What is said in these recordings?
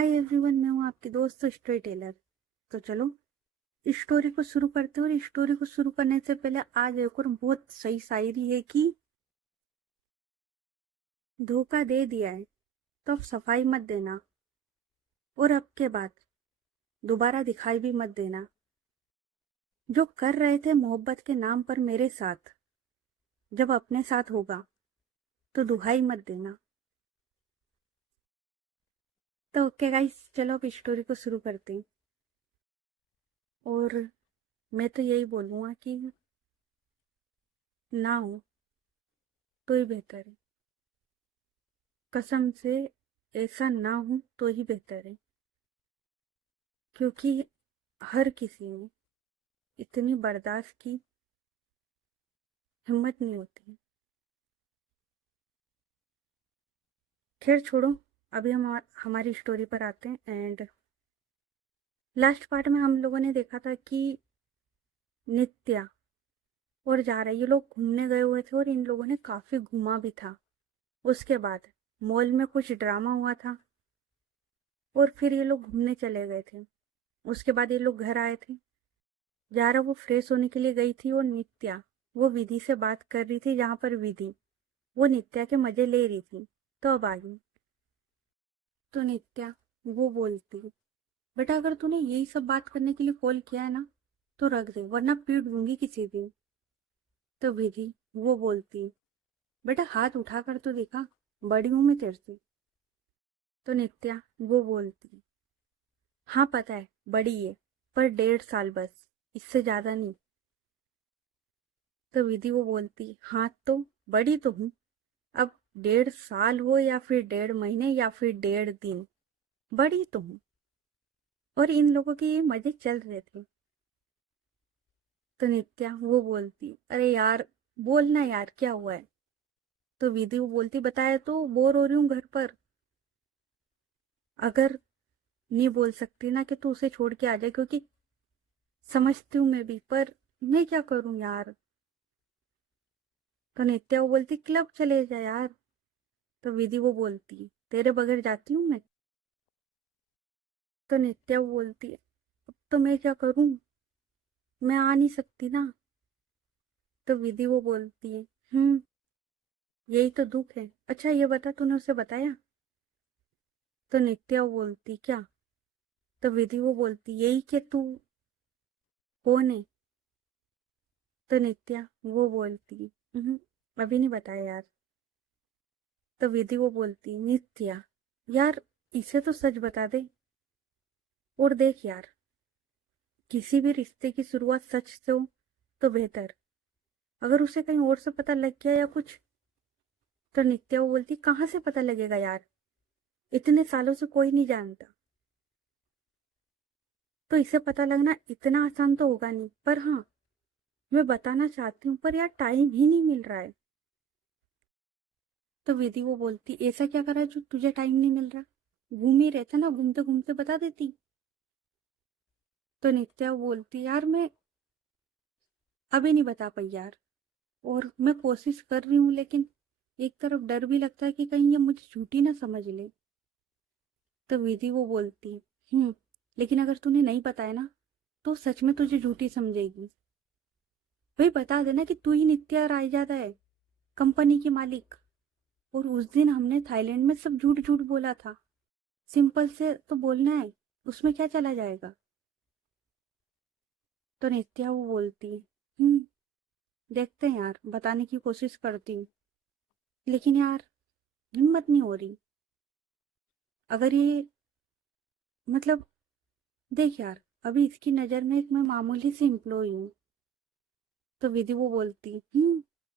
Hi everyone, मैं हूँ आपकी दोस्त स्टोरी टेलर। तो चलो स्टोरी को शुरू करते हैं। और स्टोरी को शुरू करने से पहले आज एक और बहुत सही शायरी है कि धोखा दे दिया है तो अब सफाई मत देना, और अब के बाद दोबारा दिखाई भी मत देना। जो कर रहे थे मोहब्बत के नाम पर मेरे साथ, जब अपने साथ होगा तो दुहाई मत देना। तो ओके गाइस, चलो अब स्टोरी को शुरू करते हैं। और मैं तो यही बोलूँगा कि ना हो तो ही बेहतर है। कसम से ऐसा ना हो तो ही बेहतर है, क्योंकि हर किसी में इतनी बर्दाश्त की हिम्मत नहीं होती। खैर छोड़ो, अभी हम हमारी स्टोरी पर आते हैं। एंड लास्ट पार्ट में हम लोगों ने देखा था कि नित्या और जा रहा, ये लोग घूमने गए हुए थे और इन लोगों ने काफी घूमा भी था। उसके बाद मॉल में कुछ ड्रामा हुआ था और फिर ये लोग घूमने चले गए थे। उसके बाद ये लोग घर आए थे। जारा वो फ्रेश होने के लिए गई थी और नित्या वो विधि से बात कर रही थी, जहां पर विधि वो नित्या के मजे ले रही थी। तो अब आ गई। तो नित्या वो बोलती, बेटा अगर तूने यही सब बात करने के लिए कॉल किया है ना, तो रख दे, वरना पीट दूंगी किसी दिन। तो विधि वो बोलती, बेटा हाथ उठा कर तो देखा, बड़ी हूं मैं तेरे से। तो नित्या वो बोलती, हाँ पता है बड़ी है, पर 1.5 साल बस, इससे ज्यादा नहीं। तो विधि वो बोलती, हाँ तो बड़ी तो हूँ, अब 1.5 साल हो या फिर 1.5 महीने या फिर 1.5 दिन, बड़ी तो हूँ। और इन लोगों के ये मजे चल रहे थे। तो नित्या वो बोलती, अरे यार बोलना यार क्या हुआ है। तो विधि वो बोलती, बताया तो, बोर हो रही हूँ घर पर। अगर नहीं बोल सकती ना कि तू उसे छोड़ के आ जाए, क्योंकि समझती हूँ मैं भी, पर मैं क्या करूं यार। तो नित्या वो बोलती, क्लब चले जा यार। तो विधि वो बोलती, तेरे बगैर जाती हूँ मैं। तो नित्या वो बोलती, अब तो मैं क्या करूं, मैं आ नहीं सकती ना। तो विधि वो बोलती है, यही तो दुख है। अच्छा ये बता, तूने उसे बताया। तो नित्या वो बोलती, क्या। तो विधि वो बोलती, यही कि तू कौन है। तो नित्या वो बोलती, अभी नहीं बताया यार। तो विधि वो बोलती, नित्या यार इसे तो सच बता दे। और देख यार, किसी भी रिश्ते की शुरुआत सच से हो तो बेहतर। अगर उसे कहीं और से पता लग गया या कुछ। तो नित्या वो बोलती, कहाँ से पता लगेगा यार, इतने सालों से कोई नहीं जानता। तो इसे पता लगना इतना आसान तो होगा नहीं, पर हाँ मैं बताना चाहती हूँ, पर यार टाइम ही नहीं मिल रहा है। तो विधि वो बोलती, ऐसा क्या करा है जो तुझे टाइम नहीं मिल रहा, घूम ही रहता ना, घूमते घूमते बता देती। तो नित्या वो बोलती, यार मैं अभी नहीं बता पाई यार, और मैं कोशिश कर रही हूँ, लेकिन एक तरफ डर भी लगता है कि कहीं ये मुझे झूठी ना समझ ले। तो विधि वो बोलती, लेकिन अगर तूने नहीं बताया ना, तो सच में तुझे झूठी समझेगी। भाई बता देना कि तू ही नित्या रायजादा है, कंपनी की मालिक। और उस दिन हमने थाईलैंड में सब झूठ झूठ बोला था, सिंपल से तो बोलना है, उसमें क्या चला जाएगा। तो नित्या वो बोलती, देखते हैं यार, बताने की कोशिश करती हूँ, लेकिन यार हिम्मत नहीं हो रही। अगर ये मतलब, देख यार, अभी इसकी नजर में एक मैं मामूली सी एम्प्लॉय हूँ। तो विधि वो बोलती,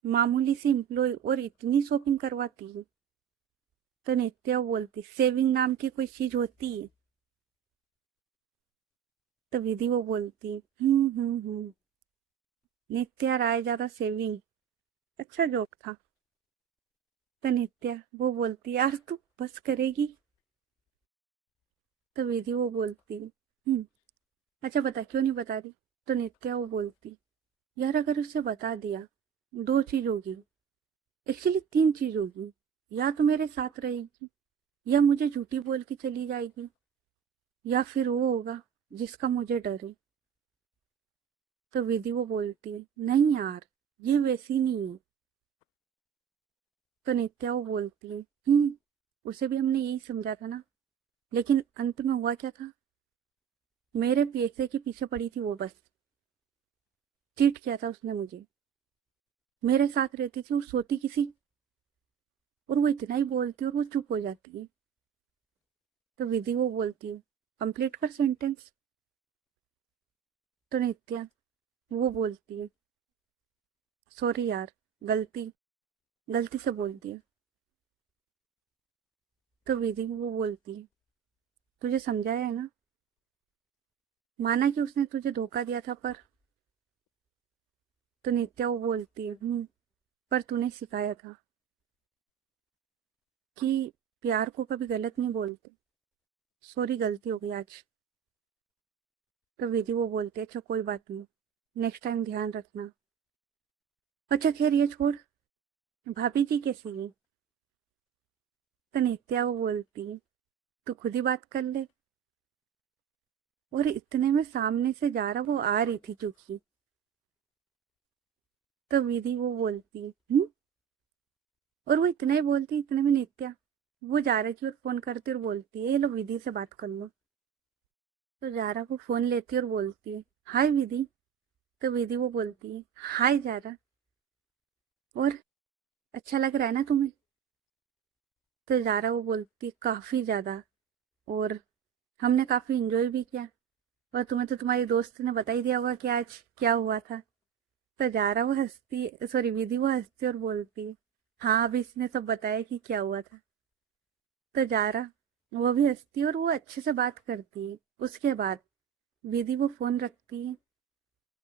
मामूली सी एम्प्लॉय और इतनी शॉपिंग करवाती है। तो नित्या वो बोलती, सेविंग नाम की कोई चीज होती है। तो विधि वो बोलती, नित्या राय ज्यादा सेविंग, अच्छा जोक था। तो नित्या वो बोलती, यार तू बस करेगी। तो विधि वो बोलती, अच्छा बता, क्यों नहीं बता रही। तो नित्या वो बोलती, यार अगर उसे बता दिया, दो चीज होगी, एक्चुअली तीन चीज होगी। या तो मेरे साथ रहेगी, या मुझे झूठी बोल के चली जाएगी। या फिर वो होगा जिसका मुझे डर है। तो विधि वो बोलती है, नहीं यार, ये वैसी नहीं है। तो नित्या वो बोलती है, उसे भी हमने यही समझा था ना। लेकिन अंत में हुआ क्या था? मेरे पैसे के पीछे पड़ी थी वो बस। चीट किया था उसने मुझे। मेरे साथ रहती थी और सोती किसी, और वो इतना ही बोलती है और वो चुप हो जाती है। तो विधि वो बोलती है, कंप्लीट कर सेंटेंस। तो नित्या वो बोलती है, सॉरी यार, गलती गलती से बोल दिया। तो विधि वो बोलती है, तुझे समझाया है ना, माना कि उसने तुझे धोखा दिया था, पर। तो नित्या वो बोलती है, पर तूने सिखाया था कि प्यार को कभी गलत नहीं बोलते। सॉरी, गलती हो गई आज। तो विधि वो बोलती है, अच्छा कोई बात नहीं, नेक्स्ट टाइम ध्यान रखना। अच्छा खैर ये छोड़, भाभी जी कैसी है? तो नित्या वो बोलती है, तू खुद ही बात कर ले। और इतने में सामने से जा रहा वो आ रही थी चूंकि। तो विधि वो बोलती है, और वो इतना ही बोलती, इतने में नित्या वो जा रही थी और फोन करती और बोलती है, ये लो विधि से बात कर लो। तो जारा वो फोन लेती और बोलती है, हाय विधि। तो विधि वो बोलती है, हाय जारा, और अच्छा लग रहा है ना तुम्हें? तो जारा वो बोलती है, काफी ज्यादा, और हमने काफी इंजॉय भी किया। और तुम्हें तो तुम्हारी दोस्त ने बता ही दिया होगा कि आज क्या हुआ था। तो जारा वो हंसती, सॉरी विधि वो हंसती और बोलती है, हाँ अभी इसने सब बताया कि क्या हुआ था। तो जारा वो भी हंसती है और वो अच्छे से बात करती है। उसके बाद विधि वो फोन रखती है।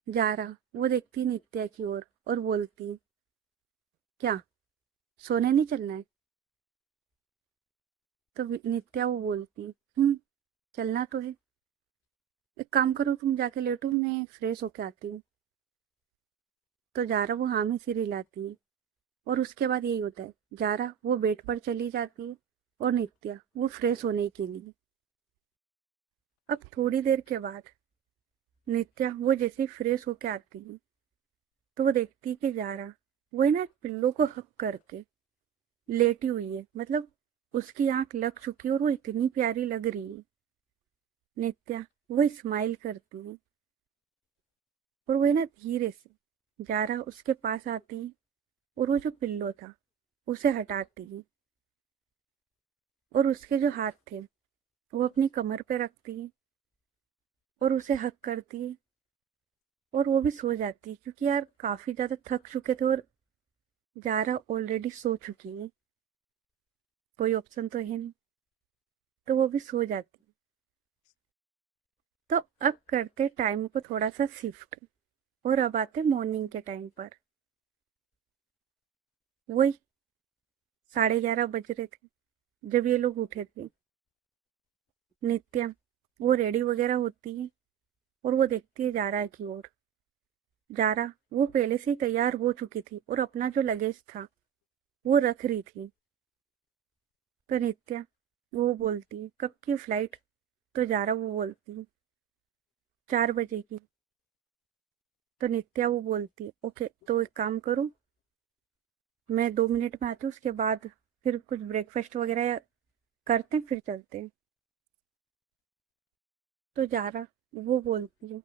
जारा वो देखती है नित्या की ओर और बोलती है, क्या सोने नहीं चलना है? तो नित्या वो बोलती है, चलना तो है। एक काम करो, तुम जाके लेटो, मैं फ्रेश होके आती हूँ। तो जारा वो हाँ में सिर हिलाती है। और उसके बाद यही होता है, जारा वो बेड पर चली जाती है और नित्या वो फ्रेश होने के लिए। अब थोड़ी देर के बाद नित्या वो जैसे ही फ्रेश होके आती है, तो वो देखती है कि जारा वो है ना एक पिल्लो को हक करके लेटी हुई है। मतलब उसकी आंख लग चुकी है और वो इतनी प्यारी लग रही है। नित्या वो स्माइल करती है और वो है ना धीरे से जारा उसके पास आती है और वो जो पिल्लो था उसे हटाती है और उसके जो हाथ थे वो अपनी कमर पे रखती है और उसे हक करती है। और वो भी सो जाती है क्योंकि यार काफी ज्यादा थक चुके थे और जारा ऑलरेडी सो चुकी है, कोई ऑप्शन तो है नहीं। तो वो भी सो जाती है। तो अब करते टाइम को थोड़ा सा शिफ्ट, और अब आते मॉर्निंग के टाइम पर। वही 11:30 बज रहे थे जब ये लोग उठे थे। नित्या वो रेडी वगैरह होती है और वो देखती है जारा की ओर। जारा वो पहले से ही तैयार हो चुकी थी और अपना जो लगेज था वो रख रही थी। तो नित्या वो बोलती है, कब की फ्लाइट? तो जारा वो बोलती है, 4 बजे की। तो नित्या वो बोलती है, ओके तो एक काम करो, मैं 2 मिनट में आती हूँ, उसके बाद फिर कुछ ब्रेकफास्ट वगैरह करते हैं फिर चलते हैं। तो जारा वो बोलती है,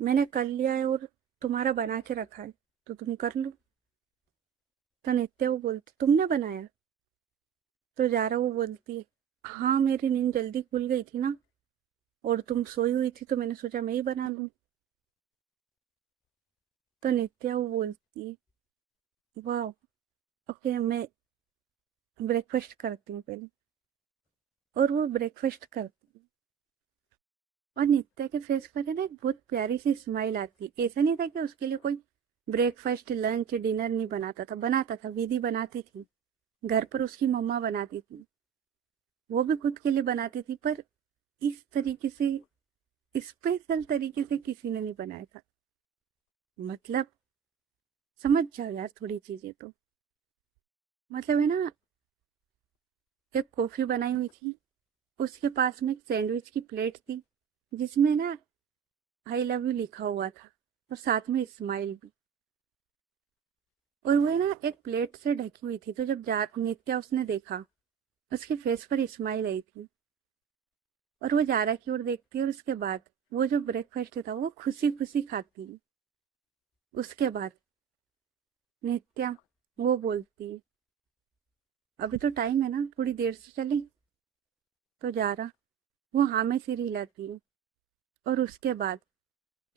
मैंने कर लिया है और तुम्हारा बना के रखा है, तो तुम कर लो। तो नित्या वो बोलती, तुमने बनाया? तो जारा वो बोलती है, हाँ मेरी नींद जल्दी खुल गई थी ना, और तुम सोई हुई थी तो मैंने सोचा मैं ही बना लूं। तो नित्या वो बोलती है, वाह, ओके मैं ब्रेकफास्ट करती हूँ पहले। और वो ब्रेकफास्ट करती है। और नित्या के फेस पर है ना एक बहुत प्यारी सी स्माइल आती है। ऐसा नहीं था कि उसके लिए कोई ब्रेकफास्ट लंच डिनर नहीं बनाता था, बनाता था, विधि बनाती थी, घर पर उसकी मम्मा बनाती थी, वो भी खुद के लिए बनाती थी, पर इस तरीके से, स्पेशल तरीके से किसी ने नहीं बनाया था। मतलब समझ जाओ यार थोड़ी चीजें तो। मतलब है ना, एक कॉफी बनाई हुई थी, उसके पास में एक सैंडविच की प्लेट थी जिसमें ना आई लव यू लिखा हुआ था और साथ में स्माइल भी। और वो ना एक प्लेट से ढकी हुई थी, तो जब जा नित्या उसने देखा, उसके फेस पर स्माइल आई थी और वो जारा की ओर देखती है और उसके बाद वो जो ब्रेकफास्ट था वो खुशी खुशी खाती है। उसके बाद नित्या वो बोलती है, अभी तो टाइम है ना, थोड़ी देर से चलें। तो जारा वो हाँ में सिर हिलाती है और उसके बाद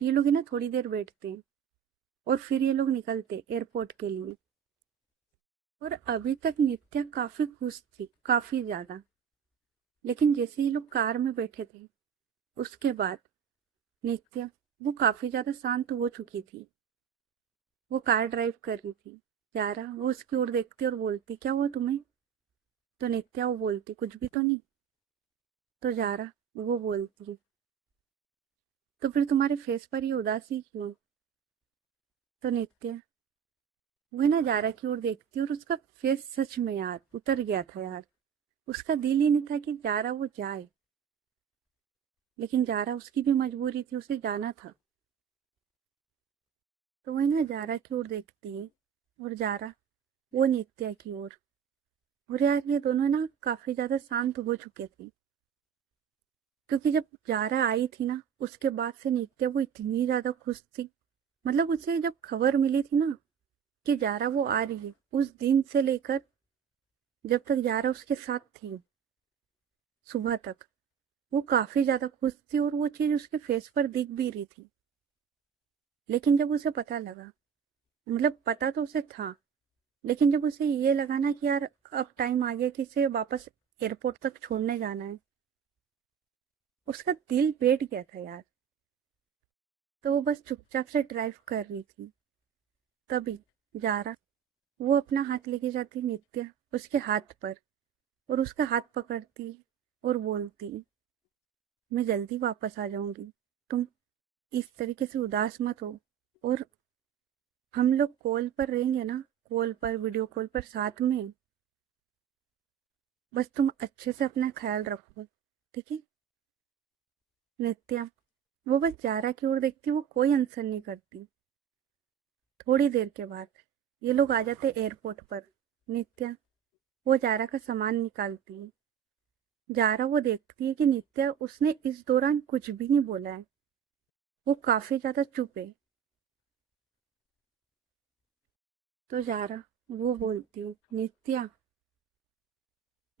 ये लोग है ना थोड़ी देर बैठते हैं और फिर ये लोग निकलते एयरपोर्ट के लिए। और अभी तक नित्या काफी खुश थी, काफी ज्यादा। लेकिन जैसे ये लोग कार में बैठे थे, उसके बाद नित्या वो काफी ज्यादा शांत हो चुकी थी। वो कार ड्राइव कर रही थी। जारा वो उसकी ओर देखती और बोलती, क्या हुआ तुम्हें? तो नित्या वो बोलती, कुछ भी तो नहीं। तो जारा वो बोलती, तो फिर तुम्हारे फेस पर ये उदासी क्यों? तो नित्या वो है ना जारा की ओर देखती और उसका फेस सच में यार उतर गया था यार। उसका दिल ही नहीं था कि जारा वो जाए, लेकिन जारा उसकी भी मजबूरी थी, उसे जाना था। तो वह ना जारा की ओर देखती है और जारा वो नित्या की ओर। और यार ये दोनों ना काफी ज्यादा शांत हो चुके थे, क्योंकि जब जारा आई थी ना उसके बाद से नित्या वो इतनी ज्यादा खुश थी। मतलब उसे जब खबर मिली थी ना कि जारा वो आ रही है, उस दिन से लेकर जब तक जारा उसके साथ थी सुबह तक, वो काफी ज्यादा खुश थी और वो चीज उसके फेस पर दिख भी रही थी। लेकिन जब उसे पता लगा, मतलब पता तो उसे था, लेकिन जब उसे ये लगा ना कि यार अब टाइम आ गया कि इसे वापस एयरपोर्ट तक छोड़ने जाना है, उसका दिल बैठ गया था यार। तो वो बस चुपचाप से ड्राइव कर रही थी। तभी जारा वो अपना हाथ लेके जाती नित्या उसके हाथ पर और उसका हाथ पकड़ती और बोलती, मैं जल्दी वापस आ जाऊंगी, तुम इस तरीके से उदास मत हो। और हम लोग कॉल पर रहेंगे ना, कॉल पर, वीडियो कॉल पर साथ में। बस तुम अच्छे से अपना ख्याल रखो, ठीक है? नित्या वो बस जारा की ओर देखती, वो कोई आंसर नहीं करती। थोड़ी देर के बाद ये लोग आ जाते एयरपोर्ट पर। नित्या वो जारा का सामान निकालती है। जारा वो देखती है कि नित्या उसने इस दौरान कुछ भी नहीं बोला है, वो काफी ज्यादा चुप है। तो जारा वो बोलती है, नित्या।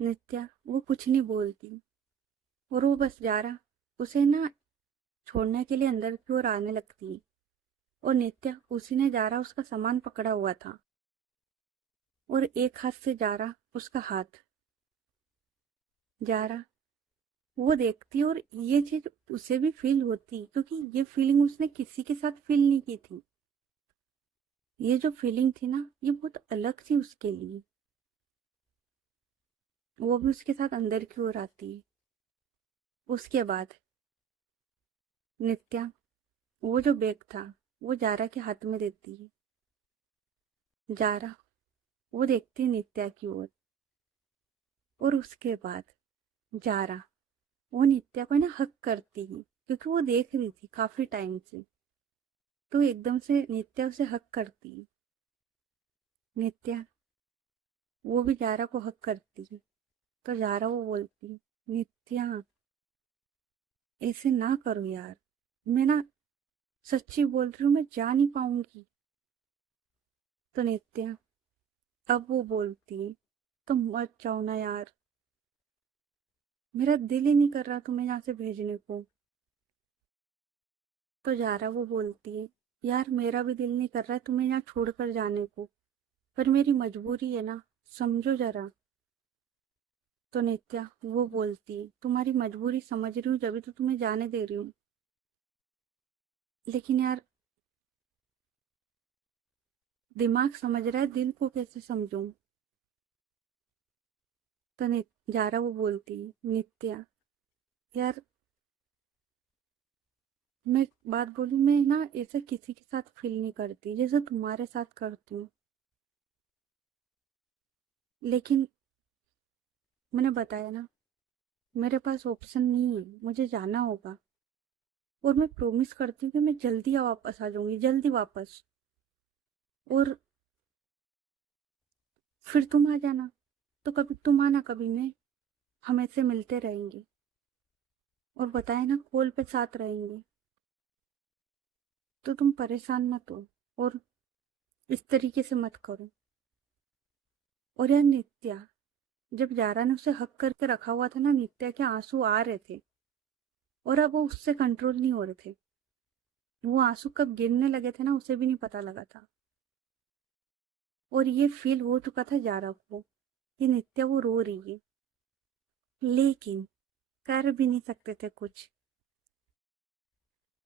नित्या वो कुछ नहीं बोलती और वो बस जारा उसे ना छोड़ने के लिए अंदर की ओर आने लगती है। और नित्या उसी ने जारा उसका सामान पकड़ा हुआ था और एक हाथ से जारा उसका हाथ। जारा वो देखती और ये चीज उसे भी फील होती, क्योंकि ये फीलिंग उसने किसी के साथ फील नहीं की थी। ये जो फीलिंग थी ना ये बहुत अलग थी उसके लिए। वो भी उसके साथ अंदर की ओर आती है। उसके बाद नित्या वो जो बैग था वो जारा के हाथ में देती है। जारा वो देखती है नित्या की ओर और उसके बाद जारा वो नित्या को ना हक करती है, क्योंकि वो देख रही थी काफी टाइम से। तो एकदम से नित्या उसे हक करती है। नित्या वो भी जारा को हक करती है। तो जारा वो बोलती है, नित्या ऐसे ना करो यार, मैं ना सच्ची बोल रही हूँ, मैं जा नहीं पाऊंगी। तो नित्या अब वो बोलती है, तुम मत जाओ ना यार, मेरा दिल ही नहीं कर रहा तुम्हें यहाँ से भेजने को। तो जारा वो बोलती है, यार मेरा भी दिल नहीं कर रहा है तुम्हें यहाँ छोड़कर जाने को, पर मेरी मजबूरी है ना, समझो जरा। तो नित्या वो बोलती है, तुम्हारी मजबूरी समझ रही हूँ, जब तो तुम्हें जाने दे रही हूँ, लेकिन यार दिमाग समझ रहा है, दिल को कैसे समझूं? तो जारा वो बोलती है, नित्या यार मैं एक बात बोलूं, मैं ना ऐसा किसी के साथ फील नहीं करती जैसे तुम्हारे साथ करती हूँ। लेकिन मैंने बताया ना, मेरे पास ऑप्शन नहीं है, मुझे जाना होगा। और मैं प्रॉमिस करती हूँ कि मैं जल्दी वापस आ जाऊंगी, जल्दी वापस। और फिर तुम आ जाना, तो कभी तुम आना कभी मैं, हम ऐसे मिलते रहेंगे। और बताए ना, कॉल पे साथ रहेंगे। तो तुम परेशान मत हो, और इस तरीके से मत करो। और यार नित्या, जब जारा ने उसे हक करके रखा हुआ था ना, नित्या के आंसू आ रहे थे, और अब वो उससे कंट्रोल नहीं हो रहे थे। वो आंसू कब गिरने लगे थे ना, उसे भी नहीं पता लगा था। और ये फील हो चुका था जारा को कि नित्या वो रो रही है, लेकिन कर भी नहीं सकते थे कुछ।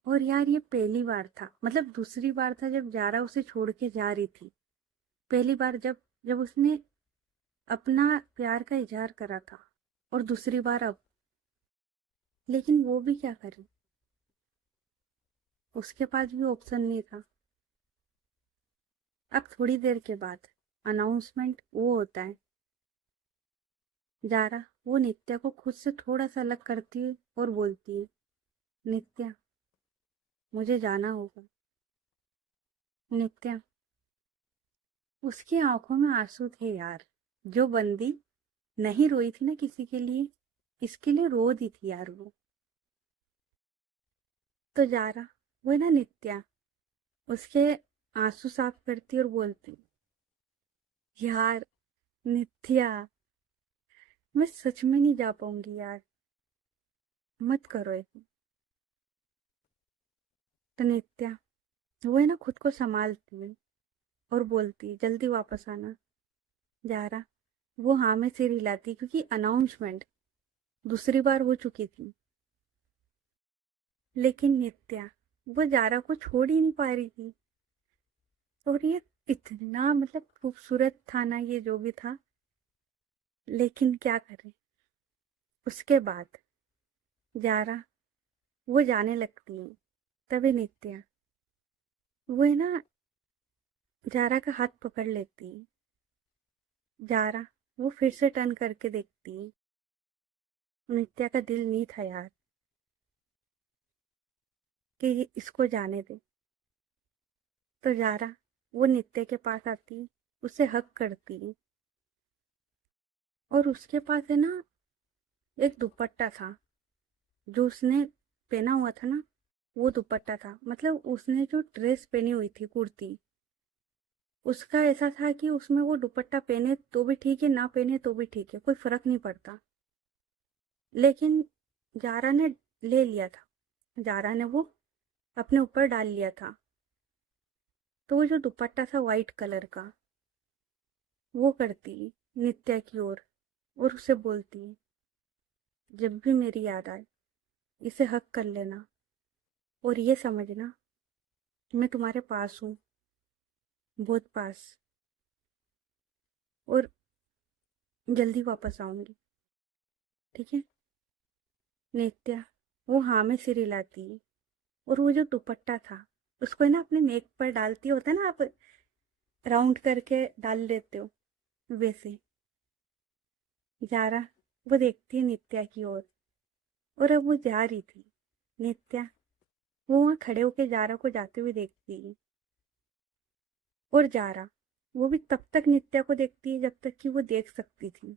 और यार ये पहली बार था, मतलब दूसरी बार था जब जारा उसे छोड़ के जा रही थी। पहली बार जब जब उसने अपना प्यार का इजहार करा था, और दूसरी बार अब। लेकिन वो भी क्या करे, उसके पास भी ऑप्शन नहीं था। अब थोड़ी देर के बाद अनाउंसमेंट वो होता है। जारा वो नित्या को खुद से थोड़ा सा अलग करती है और बोलती है, नित्या, मुझे जाना होगा। नित्या, उसकी आंखों में आंसू थे यार। जो बंदी नहीं रोई थी ना किसी के लिए, इसके लिए रो दी थी यार वो। तो जारा वो है ना नित्या, उसके आंसू साफ करती और बोलती, यार नित्या, मैं सच में नहीं जा पाऊंगी यार, मत करो ऐसे। तो नित्या वो है ना खुद को संभालती है और बोलती, जल्दी वापस आना। जारा वो हाँ में सिर हिलाती, क्योंकि अनाउंसमेंट दूसरी बार हो चुकी थी। लेकिन नित्या वो जारा को छोड़ ही नहीं पा रही थी। और ये इतना मतलब खूबसूरत था ना, ये जो भी था। लेकिन क्या करें। उसके बाद जारा वो जाने लगती है, तभी नित्या वो है ना जारा का हाथ पकड़ लेती है। जारा वो फिर से टर्न करके देखती है। नित्या का दिल नहीं था यार कि इसको जाने दे। तो जारा वो नित्या के पास आती, उसे हक करती, और उसके पास है ना एक दुपट्टा था जो उसने पहना हुआ था ना। वो दुपट्टा था, मतलब उसने जो ड्रेस पहनी हुई थी, कुर्ती, उसका ऐसा था कि उसमें वो दुपट्टा पहने तो भी ठीक है, ना पहने तो भी ठीक है, कोई फर्क नहीं पड़ता। लेकिन जारा ने ले लिया था, जारा ने वो अपने ऊपर डाल लिया था। तो वो जो दुपट्टा था वाइट कलर का, वो करती नित्या की ओर, और उसे बोलती, जब भी मेरी याद आए इसे हक कर लेना, और ये समझना मैं तुम्हारे पास हूँ, बहुत पास, और जल्दी वापस आऊंगी, ठीक है। नित्या वो हाँ में सिर हिलाती, और वो जो दुपट्टा था उसको है ना अपने नेक पर डालती, होता है ना, आप राउंड करके डाल लेते हो, वैसे। जारा वो देखती है नित्या की ओर, और अब वो जा रही थी। नित्या वो वहां खड़े होके जारा को जाते हुए देखती है। और जारा वो भी तब तक नित्या को देखती है जब तक कि वो देख सकती थी।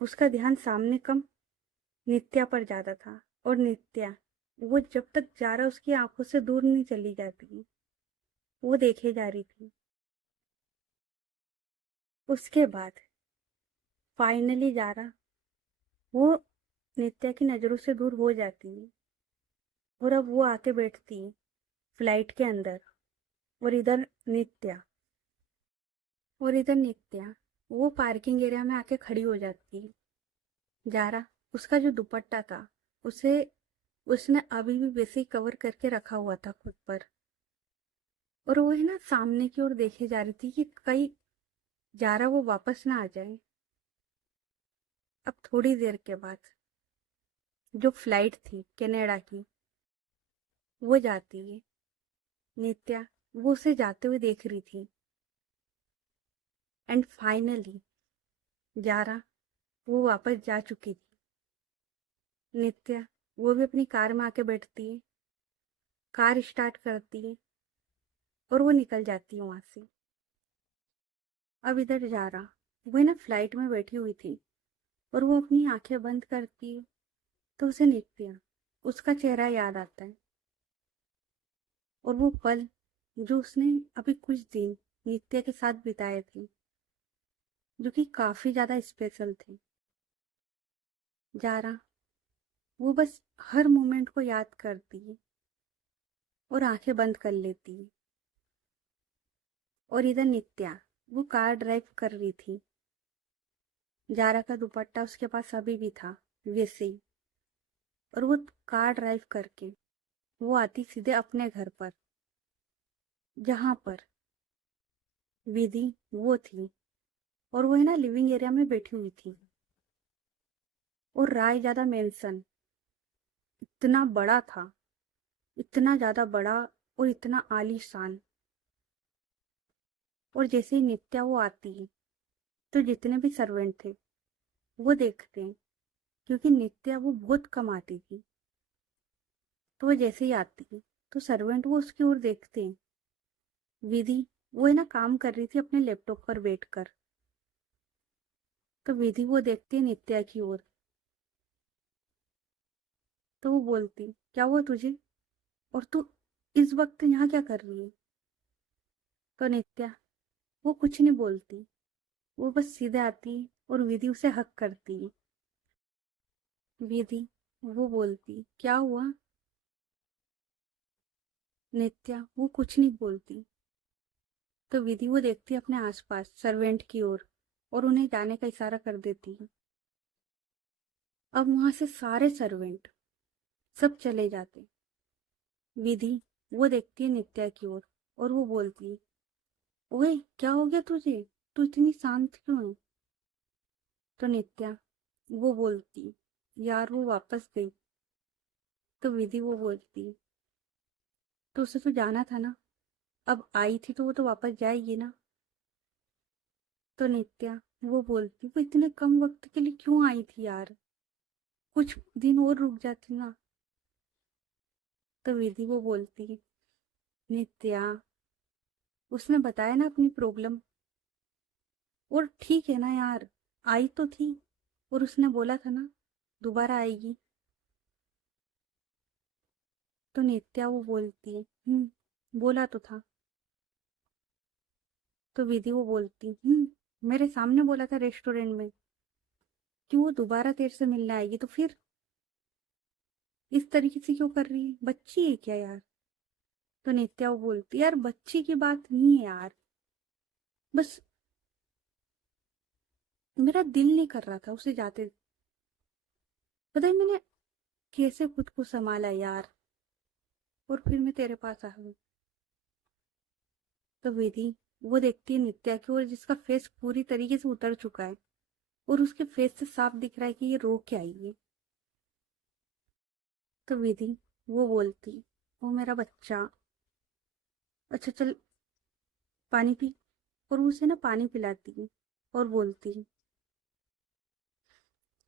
उसका ध्यान सामने कम नित्या पर ज्यादा था। और नित्या वो जब तक जारा उसकी आंखों से दूर नहीं चली जाती, वो देखे जा रही थी। उसके बाद फाइनली जारा वो नित्या की नजरों से दूर हो जाती है, और अब वो आके बैठती है फ्लाइट के अंदर। और इधर नित्या वो पार्किंग एरिया में आके खड़ी हो जाती है। जारा उसका जो दुपट्टा था उसे उसने अभी भी वैसे ही कवर करके रखा हुआ था खुद पर। और वो है ना सामने की ओर देखे जा रही थी कि कहीं जारा वो वापस ना आ जाए। अब थोड़ी देर के बाद जो फ्लाइट थी कनाडा की, वो जाती है। नित्या वो उसे जाते हुए देख रही थी। एंड फाइनली जारा वो वापस जा चुकी थी। नित्या वो भी अपनी कार में आके बैठती है, कार स्टार्ट करती है और वो निकल जाती है वहां से। अब इधर जा रहा, वो ना फ्लाइट में बैठी हुई थी और वो अपनी आंखें बंद करती है, तो उसे नित्या उसका चेहरा याद आता है और वो पल जो उसने अभी कुछ दिन नित्या के साथ बिताए थे, जो कि काफी ज्यादा स्पेशल थे। जारा वो बस हर मोमेंट को याद करती है और आंखें बंद कर लेती है। और इधर नित्या वो कार ड्राइव कर रही थी, जारा का दुपट्टा उसके पास अभी भी था वैसे ही, और वो कार ड्राइव करके वो आती सीधे अपने घर पर, जहां पर विधि वो थी और वो है ना लिविंग एरिया में बैठी हुई थी। और राय ज्यादा मेंशन इतना बड़ा था, इतना ज्यादा बड़ा और इतना आलीशान। और जैसे ही नित्या वो आती है, तो जितने भी सर्वेंट थे वो देखते हैं, क्योंकि नित्या वो बहुत कम आती थी। तो वो जैसे ही आती है, तो सर्वेंट वो उसकी ओर देखते हैं। विधि वो है ना काम कर रही थी अपने लैपटॉप पर बैठकर, तो विधि वो देखती है नित्या की ओर, तो वो बोलती क्या हुआ तुझे, और तू इस वक्त यहाँ क्या कर रही है। तो नित्या वो कुछ नहीं बोलती, वो बस सीधे आती है और विधि उसे हक करती है। विधि वो बोलती क्या हुआ। नित्या वो कुछ नहीं बोलती, तो विधि वो देखती है अपने आसपास सर्वेंट की ओर और उन्हें जाने का इशारा कर देती है। अब वहां से सारे सर्वेंट सब चले जाते। विधि वो देखती है नित्या की ओर और वो बोलती है ओए क्या हो गया तुझे, तू इतनी शांत क्यों है। तो नित्या वो बोलती यार वो वापस गई। तो विधि वो बोलती तो उसे तो जाना था ना, अब आई थी तो वो तो वापस जाएगी ना। तो नित्या वो बोलती वो इतने कम वक्त के लिए क्यों आई थी यार, कुछ दिन और रुक जाती ना। तो विधि वो बोलती नित्या उसने बताया ना अपनी प्रॉब्लम, और ठीक है ना यार, आई तो थी और उसने बोला था ना दोबारा आएगी। तो नित्या वो बोलती बोला तो था। तो विधि वो बोलती मेरे सामने बोला था रेस्टोरेंट में कि वो दोबारा तेरे से मिलने आएगी, तो फिर इस तरीके से क्यों कर रही है, बच्ची है क्या यार। तो नित्या वो बोलती यार बच्ची की बात नहीं है यार, बस मेरा दिल नहीं कर रहा था उसे जाते। पता है मैंने कैसे खुद को संभाला यार, और फिर मैं तेरे पास आ गई। तो विधि वो देखती है नित्या की ओर जिसका फेस पूरी तरीके से उतर चुका है और उसके फेस से साफ दिख रहा है कि ये रो के आई है। तो विधि वो बोलती वो मेरा बच्चा, अच्छा चल पानी पी, और वो उसे ना पानी पिलाती है और बोलती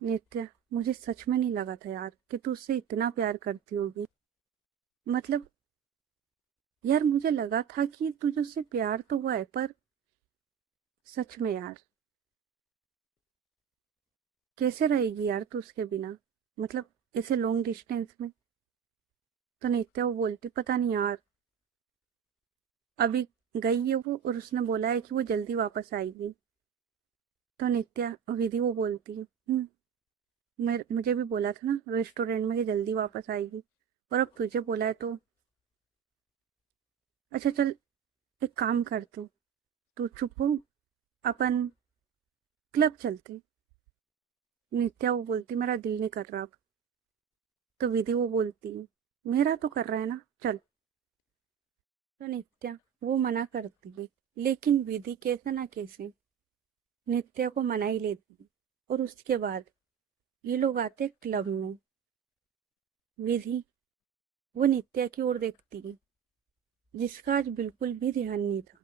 नित्या मुझे सच में नहीं लगा था यार कि तू उससे इतना प्यार करती होगी। मतलब यार मुझे लगा था कि तुझे उससे प्यार तो हुआ है, पर सच में यार कैसे रहेगी यार तू उसके बिना, मतलब ऐसे लॉन्ग डिस्टेंस में। तो नित्या वो बोलती पता नहीं यार, अभी गई है वो और उसने बोला है कि वो जल्दी वापस आएगी। तो नित्या विधि वो बोलती है मुझे भी बोला था ना रेस्टोरेंट में कि जल्दी वापस आएगी, और अब तुझे बोला है तो अच्छा चल एक काम करते हैं, तू चुप हो, अपन क्लब चलते। नित्या वो बोलती मेरा दिल नहीं कर रहा अब। तो विधि वो बोलती मेरा तो कर रहा है ना चल। तो नित्या वो मना करती है, लेकिन विधि कैसे ना कैसे नित्या को मना ही लेती है। और उसके बाद ये लोग आते क्लब में। विधि वो नित्या की ओर देखती है जिसका आज बिल्कुल भी ध्यान नहीं था,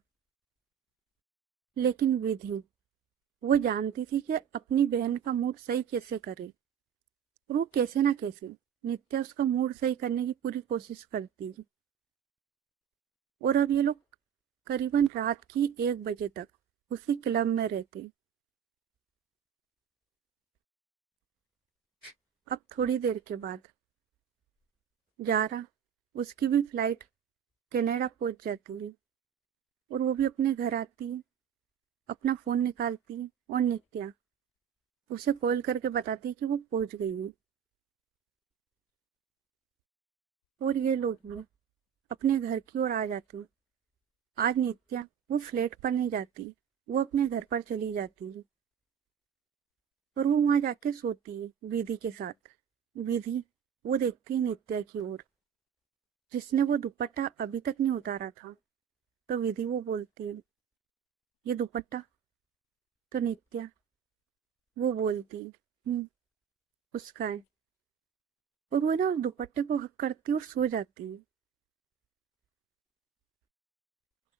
लेकिन विधि वो जानती थी कि अपनी बहन का मूड सही कैसे करे। और वो कैसे ना कैसे नित्या उसका मूड सही करने की पूरी कोशिश करती है। और अब ये लोग करीबन रात की 1 बजे तक उसी क्लब में रहते। अब थोड़ी देर के बाद जारा, उसकी भी फ्लाइट कनाडा पहुंच जाती है और वो भी अपने घर आती है। अपना फोन निकालती है और नित्या उसे कॉल करके बताती है कि वो पहुंच गई है। और ये लोग भी अपने घर की ओर आ जाते हैं। आज नित्या वो फ्लैट पर नहीं जाती, वो अपने घर पर चली जाती है और वो वहां जाके सोती है विधि के साथ। विधि वो देखती है नित्या की ओर, जिसने वो दुपट्टा अभी तक नहीं उतारा था। तो विधि वो बोलती है, ये दुपट्टा? तो नित्या वो बोलती है, उसका है। और वो ना दुपट्टे को हक करती है और सो जाती है।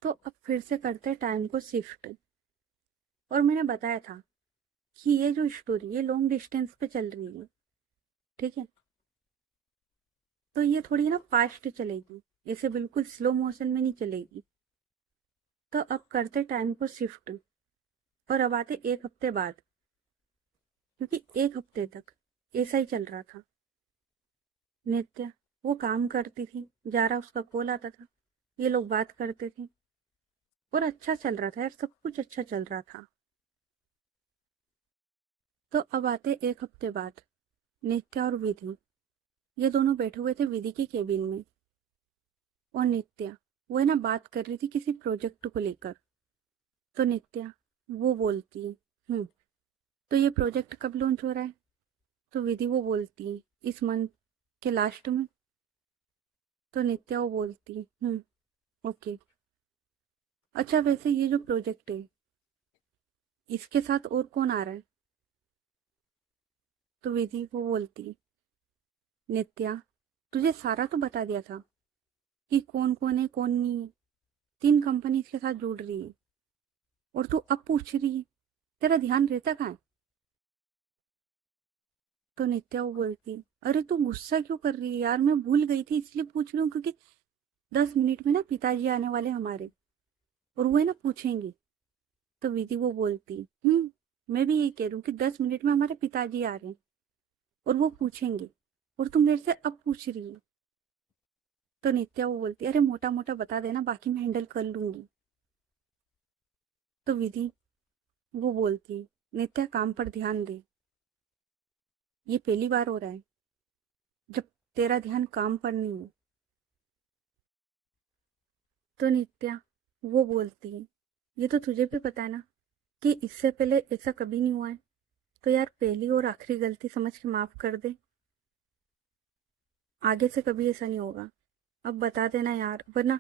तो अब फिर से करते टाइम को शिफ्ट। और मैंने बताया था कि ये जो स्टोरी ये लॉन्ग डिस्टेंस पे चल रही है, ठीक है। तो ये थोड़ी ना फास्ट चलेगी, ऐसे बिल्कुल स्लो मोशन में नहीं चलेगी। तो अब करते टाइम को शिफ्ट और अब आते 1 हफ्ते बाद, क्योंकि 1 हफ्ते तक ऐसा ही चल रहा था। नित्या वो काम करती थी, जारा उसका कॉल आता था, ये लोग बात करते थे और अच्छा चल रहा था यार, सब कुछ अच्छा चल रहा था। तो अब आते 1 हफ्ते बाद, नित्या और विधि ये दोनों बैठे हुए थे विधि के केबिन में। और नित्या वो है ना बात कर रही थी किसी प्रोजेक्ट को लेकर। तो नित्या वो बोलती है, तो ये प्रोजेक्ट कब लॉन्च हो रहा है? तो विधि वो बोलती है, इस मंथ के लास्ट में। तो नित्या वो बोलती है, ओके। अच्छा वैसे ये जो प्रोजेक्ट है इसके साथ और कौन आ रहा है? तो विधि वो बोलती है, नित्या तुझे सारा तो बता दिया था कि कौन कौन है कौन नहीं है। 3 कंपनी इसके साथ जुड़ रही है और तू अब पूछ रही है, तेरा ध्यान रहता कहाँ है? तो नित्या वो बोलती, अरे तू गुस्सा क्यों कर रही है यार, मैं भूल गई थी इसलिए पूछ रही हूँ, क्योंकि 10 मिनट में ना पिताजी आने वाले हमारे और वो है ना पूछेंगे। तो विधि वो बोलती, मैं भी यही कह रही हूँ कि 10 मिनट में हमारे पिताजी आ रहे हैं और वो पूछेंगे और तुम मेरे से अब पूछ रही है। तो नित्या वो बोलती, अरे मोटा मोटा बता देना, बाकी मैं हैंडल कर लूंगी। तो विधि वो बोलती, नित्या काम पर ध्यान दे, ये पहली बार हो रहा है जब तेरा ध्यान काम पर नहीं है। तो नित्या वो बोलती है, ये तो तुझे भी पता है ना कि इससे पहले ऐसा कभी नहीं हुआ है, तो यार पहली और आखिरी गलती समझ के माफ कर दे, आगे से कभी ऐसा नहीं होगा। अब बता देना यार, वरना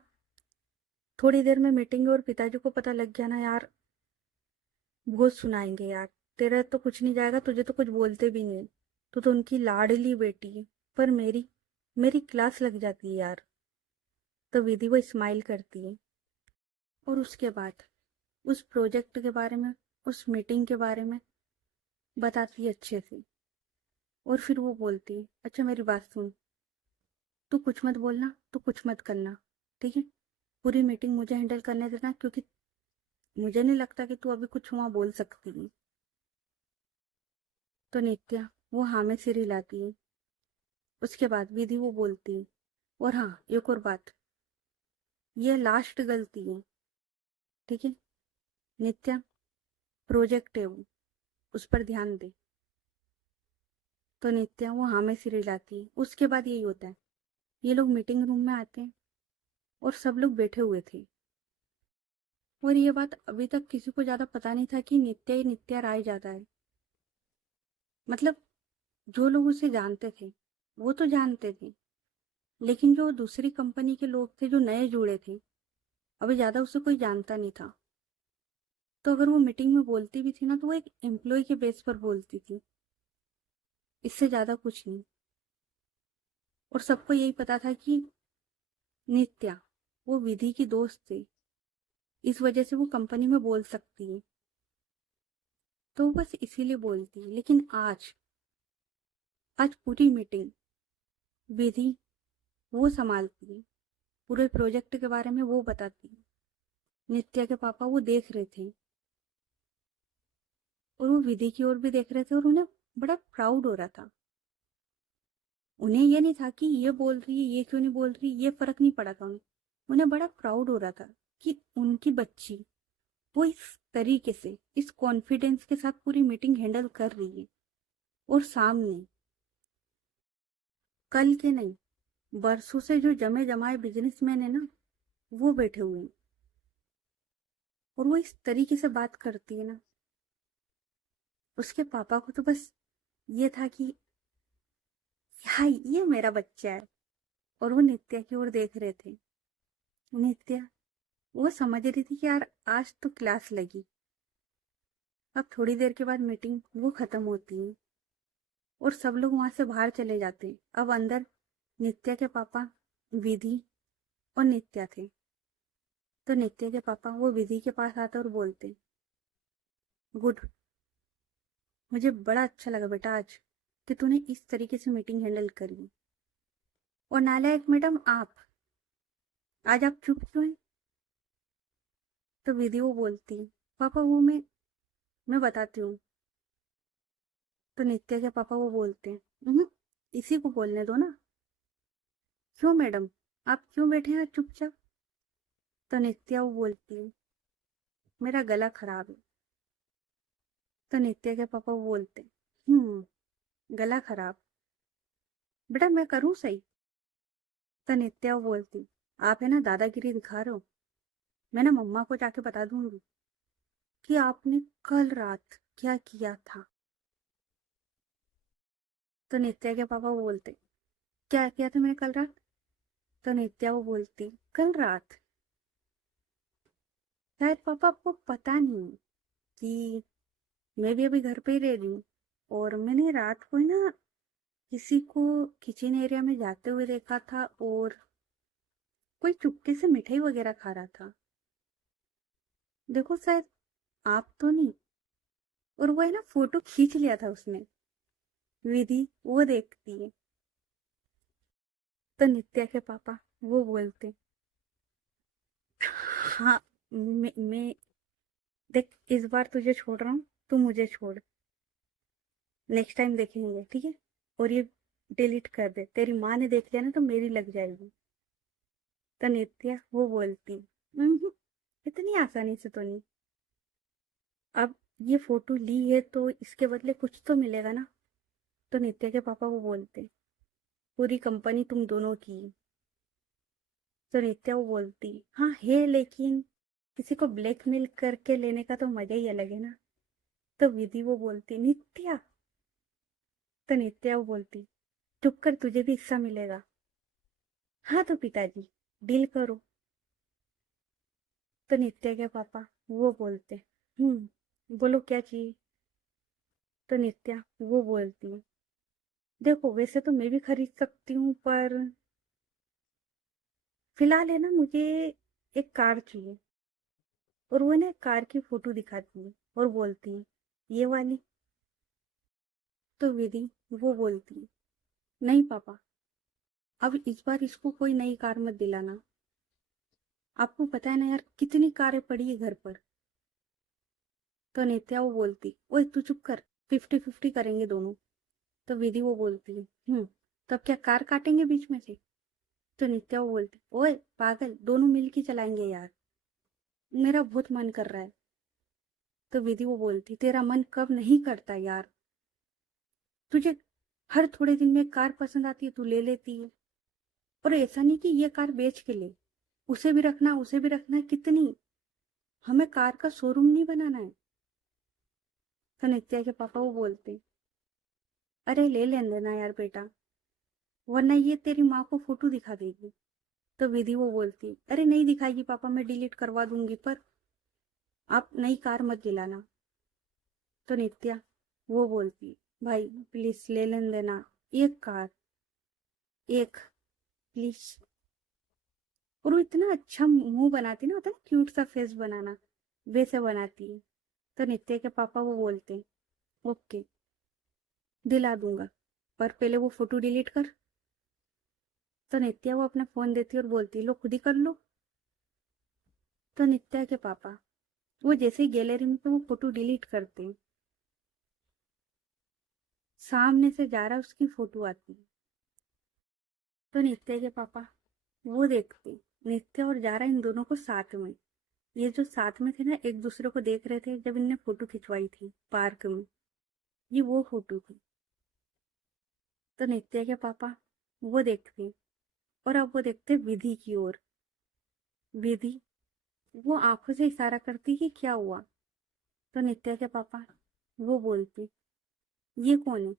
थोड़ी देर में मीटिंग और पिताजी को पता लग गया ना यार, बहुत सुनाएंगे यार। तेरा तो कुछ नहीं जाएगा, तुझे तो कुछ बोलते भी नहीं। तू तो उनकी लाडली बेटी है, पर मेरी मेरी क्लास लग जाती है यार। तो विधि वो स्माइल करती है और उसके बाद उस प्रोजेक्ट के बारे में, उस मीटिंग के बारे में बताती है अच्छे से। और फिर वो बोलती है, अच्छा मेरी बात सुन, तू कुछ मत बोलना, तू कुछ मत करना, ठीक है। पूरी मीटिंग मुझे हैंडल करने देना, क्योंकि मुझे नहीं लगता कि तू अभी कुछ वहां बोल सकती है। तो नित्या वो हाँ में सिर हिलाती है। उसके बाद विधि वो बोलती है, और हाँ एक और बात, ये लास्ट गलती है, ठीक है। नित्या प्रोजेक्ट है वो, उस पर ध्यान दे। तो नित्या वो हाँ में सिर हिलाती है। उसके बाद यही होता है, ये लोग मीटिंग रूम में आते हैं और सब लोग बैठे हुए थे। और ये बात अभी तक किसी को ज्यादा पता नहीं था कि नित्या ही नित्या राय ज्यादा है। मतलब जो लोग उसे जानते थे वो तो जानते थे, लेकिन जो दूसरी कंपनी के लोग थे जो नए जुड़े थे, अभी ज्यादा उसे कोई जानता नहीं था। तो अगर वो मीटिंग में बोलती भी थी ना, तो वो एक एम्प्लॉय के बेस पर बोलती थी, इससे ज्यादा कुछ नहीं। और सबको यही पता था कि नित्या वो विधि की दोस्त थी, इस वजह से वो कंपनी में बोल सकती है, तो वो बस इसीलिए बोलती है। लेकिन आज आज पूरी मीटिंग विधि वो संभालती है, पूरे प्रोजेक्ट के बारे में वो बताती है। नित्या के पापा वो देख रहे थे और वो विधि की ओर भी देख रहे थे और उन्हें बड़ा प्राउड हो रहा था। उन्हें ये नहीं था कि ये बोल रही है, ये क्यों नहीं बोल रही, ये फर्क नहीं पड़ा था उन्हें। उन्हें बड़ा प्राउड हो रहा था कि उनकी बच्ची वो इस तरीके से, इस कॉन्फिडेंस के साथ पूरी मीटिंग हैंडल कर रही है। और सामने कल के नहीं, बरसों से जो जमे जमाए बिजनेसमैन है ना, वो बैठे हुए हैं और वो इस तरीके से बात करती है ना। उसके पापा को तो बस ये था कि हाँ ये मेरा बच्चा है। और वो नित्या की ओर देख रहे थे। नित्या वो समझ रही थी कि यार आज तो क्लास लगी, अब थोड़ी देर के बाद मीटिंग वो खत्म होती है और सब लोग वहां से बाहर चले जाते हैं। अब अंदर नित्या के पापा, विधि और नित्या थे। तो नित्या के पापा वो विधि के पास आते और बोलते, गुड, मुझे बड़ा अच्छा लगा बेटा आज कि तूने इस तरीके से मीटिंग हैंडल करी। और नालायक मैडम आप, आज आप चुप क्यों हैं? तो विधि वो बोलती, पापा वो मैं बताती हूँ। तो नित्या के पापा वो बोलते हैं, इसी को बोलने दो ना। क्यों मैडम, आप क्यों बैठे हैं चुपचाप? तो नित्या वो बोलती है, मेरा गला खराब है। तो नित्या के पापा वो बोलते, गला खराब, बेटा मैं करूँ सही? तो नित्या वो बोलती, आप है ना दादागिरी दिखा रहे हो, मैं ना मम्मा को जाके बता दूंगी कि आपने कल रात क्या किया था। तो नित्या के पापा वो बोलते, क्या किया था मैंने कल रात? तो नित्या वो बोलती, कल रात शायद पापा आपको पता नहीं कि मैं भी अभी घर पे ही रह रही हूँ और मैंने रात को ही ना किसी को किचन एरिया में जाते हुए देखा था और कोई चुपके से मिठाई वगैरह खा रहा था। देखो शायद आप तो नहीं। और वो है ना फोटो खींच लिया था उसने। विधि वो देखती है। तो नित्या के पापा वो बोलते, हाँ मैं देख इस बार तुझे छोड़ रहा हूँ, तू मुझे छोड़, नेक्स्ट टाइम देखेंगे ठीक है। और ये डिलीट कर दे, तेरी माँ ने देख लिया ना तो मेरी लग जाएगी। तो नित्या वो बोलती, "हम्म, इतनी आसानी से तो नहीं। अब ये फोटो ली है तो इसके बदले कुछ तो मिलेगा ना।" तो नित्या के पापा वो बोलते, पूरी कंपनी तुम दोनों की है। तो नित्या वो बोलती, हाँ है लेकिन किसी को ब्लैकमेल करके लेने का तो मजा ही अलग है ना। तो विधि वो बोलती, नित्या। तो नित्या वो बोलती, चुप कर, तुझे भी हिस्सा मिलेगा। हाँ तो पिताजी डील करो। तो नित्या के पापा वो बोलते, बोलो क्या चाहिए? तो नित्या वो बोलती है, देखो वैसे तो मैं भी खरीद सकती हूँ पर फिलहाल है ना मुझे एक कार चाहिए। और वो ना कार की फोटो दिखाती है और बोलती है, ये वाली? तो विधि वो बोलती है, नहीं पापा, अब इस बार इसको कोई नई कार मत दिलाना। आपको पता है ना यार कितनी कारें पड़ी है घर पर। तो नित्या वो बोलती, ओए तू चुप कर, 50-50 करेंगे दोनों। तो विधि वो बोलती है, तो अब क्या कार काटेंगे बीच में से? तो नित्या वो बोलती, ओए पागल, दोनों मिलके चलाएंगे यार, मेरा बहुत मन कर रहा है। तो विधि वो बोलती, तेरा मन कब नहीं करता यार, तुझे हर थोड़े दिन में कार पसंद आती है तू ले लेती है। और ऐसा नहीं कि ये कार बेच के ले, उसे भी रखना उसे भी रखना, कितनी, हमें कार का शोरूम नहीं बनाना है। तो नित्या के पापा वो बोलते, अरे ले लेने देना यार बेटा, वरना ये तेरी माँ को फोटो दिखा देगी। तो विधि वो बोलती, अरे नहीं दिखाएगी पापा, मैं डिलीट करवा दूंगी, पर आप नई कार मत दिलाना। तो नित्या वो बोलती, भाई प्लीज ले लेने देना, एक कार, एक, प्लीज। और वो इतना अच्छा मुंह बनाती ना, होता है क्यूट सा फेस बनाना, वैसे बनाती है। तो नित्या के पापा वो बोलते, ओके दिला दूंगा, पर पहले वो फोटो डिलीट कर। तो नित्या वो अपना फोन देती और बोलती लो खुद ही कर लो। तो नित्या के पापा वो जैसे ही गैलरी में तो वो फोटो डिलीट करते हैं, सामने से जा रहा उसकी फोटो आती है। तो नित्या के पापा वो देखते नित्या और जारा इन दोनों को साथ में, ये जो साथ में थे ना एक दूसरे को देख रहे थे जब इनने फोटो खिंचवाई थी पार्क में, ये वो फोटो थी। तो नित्या के पापा वो देखते और अब वो देखते विधि की ओर। विधि वो आंखों से इशारा करती कि क्या हुआ। तो नित्या के पापा वो बोलती ये कौन है।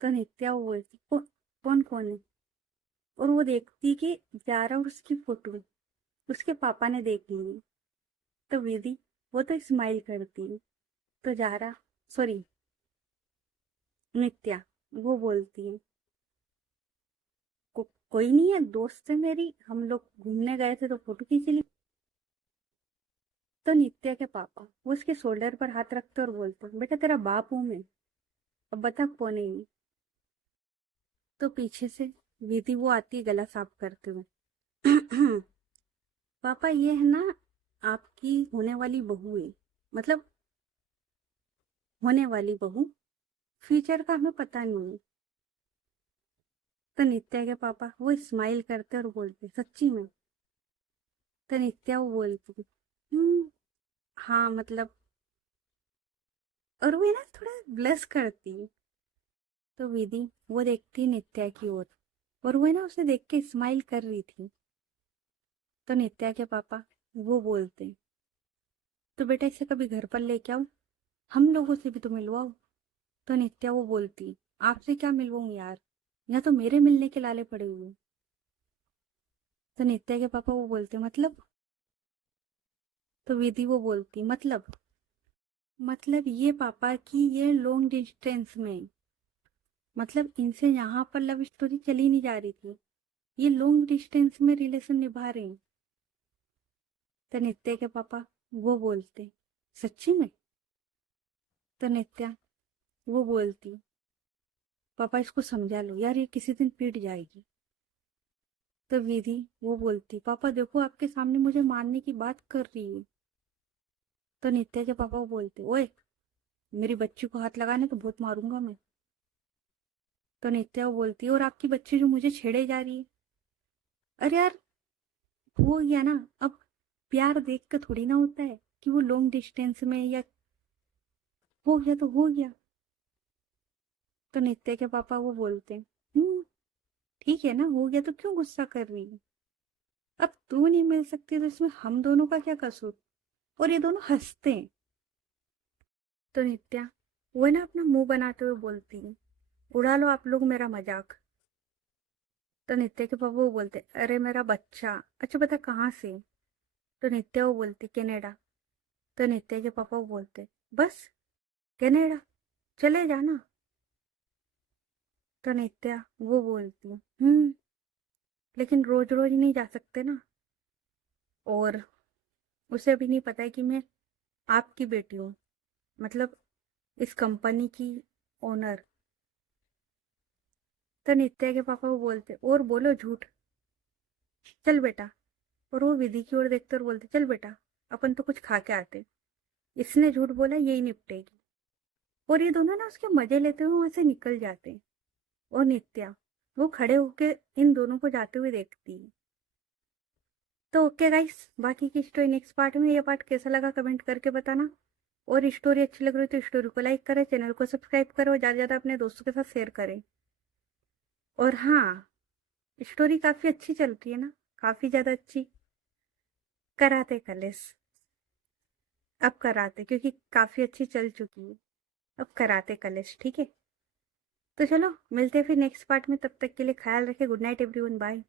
तो नित्या वो बोलती कौन कौन है। और वो देखती कि जारा और उसकी फोटो उसके पापा ने देख ली। तो विधि वो तो स्माइल करती है। तो जारा सॉरी नित्या वो बोलती है कोई नहीं है दोस्त है मेरी, हम लोग घूमने गए थे तो फोटो खींच ली। तो नित्या के पापा वो उसके शोल्डर पर हाथ रखते और बोलते बेटा तेरा बाप हूं मैं, अब बता कौन है ये। तो पीछे से विधि वो आती है गला साफ करते हुए पापा ये है ना आपकी होने वाली बहू है, मतलब होने वाली बहू, फ्यूचर का हमें पता नहीं है। तो नित्या के पापा वो स्माइल करते और बोलते सच्ची में। तो नित्या वो बोलती हाँ मतलब, और वो ना थोड़ा ब्लश करती है। तो विधि वो देखती नित्या की ओर और वो ना उसे देख के स्माइल कर रही थी। तो नित्या के पापा वो बोलते तो बेटा इसे कभी घर पर लेके आओ, हम लोगों से भी तो मिलवाओ। तो नित्या वो बोलती आपसे क्या मिलवाऊं यार, यहाँ तो मेरे मिलने के लाले पड़े हुए। तो नित्या के पापा वो बोलते मतलब। तो विधि वो बोलती मतलब ये पापा की ये लॉन्ग डिस्टेंस में, मतलब इनसे यहाँ पर लव स्टोरी चली नहीं जा रही थी, ये लॉन्ग डिस्टेंस में रिलेशन निभा रहे हैं। तो नित्या के पापा वो बोलते सच्ची में। तो नित्या वो बोलती पापा इसको समझा लो यार ये किसी दिन पिट जाएगी। तो विधि वो बोलती पापा देखो आपके सामने मुझे मारने की बात कर रही है। तो नित्या के पापा वो बोलते ओए मेरी बच्ची को हाथ लगाने तो बहुत मारूंगा मैं। तो नित्या वो बोलती और आपकी बच्ची जो मुझे छेड़े जा रही है। अरे यार हो गया ना अब, प्यार देख कर थोड़ी ना होता है कि वो लॉन्ग डिस्टेंस में या हो गया तो हो गया। तो नित्या के पापा वो बोलते ठीक है ना हो गया तो क्यों गुस्सा कर रही है, अब तू नहीं मिल सकती तो इसमें हम दोनों का क्या कसूर। और ये दोनों हंसते हैं। तो नित्या वो ना अपना मुंह बनाते हुए बोलती है उड़ा लो आप लोग मेरा मजाक। तो नित्या के पापा वो बोलते अरे मेरा बच्चा अच्छा बता कहाँ से। तो नित्या वो बोलती कनाडा। तो नित्या के पापा वो बोलते बस कनाडा चले जाना। तो नित्या वो बोलती लेकिन रोज रोज नहीं जा सकते ना, और उसे अभी नहीं पता है कि मैं आपकी बेटी हूँ, मतलब इस कंपनी की ओनर। तो नित्या के पापा वो बोलते और बोलो झूठ चल बेटा। और वो विधि की ओर देखते और बोलते चल बेटा अपन तो कुछ खा के आते, इसने झूठ बोला यही निपटेगी। और ये दोनों ना उसके मजे लेते हुए वहां से निकल जाते हैं। और नित्या वो खड़े होके इन दोनों को जाते हुए देखती है। तो ओके गाइस बाकी की स्टोरी नेक्स्ट पार्ट में, ये पार्ट कैसा लगा कमेंट करके बताना। और स्टोरी अच्छी लग रही है तो स्टोरी को लाइक करें, चैनल को सब्सक्राइब करो और ज़्यादा से ज़्यादा अपने दोस्तों के साथ शेयर करें। और हाँ स्टोरी काफ़ी अच्छी चल रही है ना, काफ़ी ज़्यादा अच्छी। कराते कलेस अब कराते क्योंकि काफ़ी अच्छी चल चुकी है, अब कराते कलेस ठीक है। तो चलो मिलते हैं फिर नेक्स्ट पार्ट में, तब तक के लिए ख्याल रखें, गुड नाइट एवरीवन, बाय।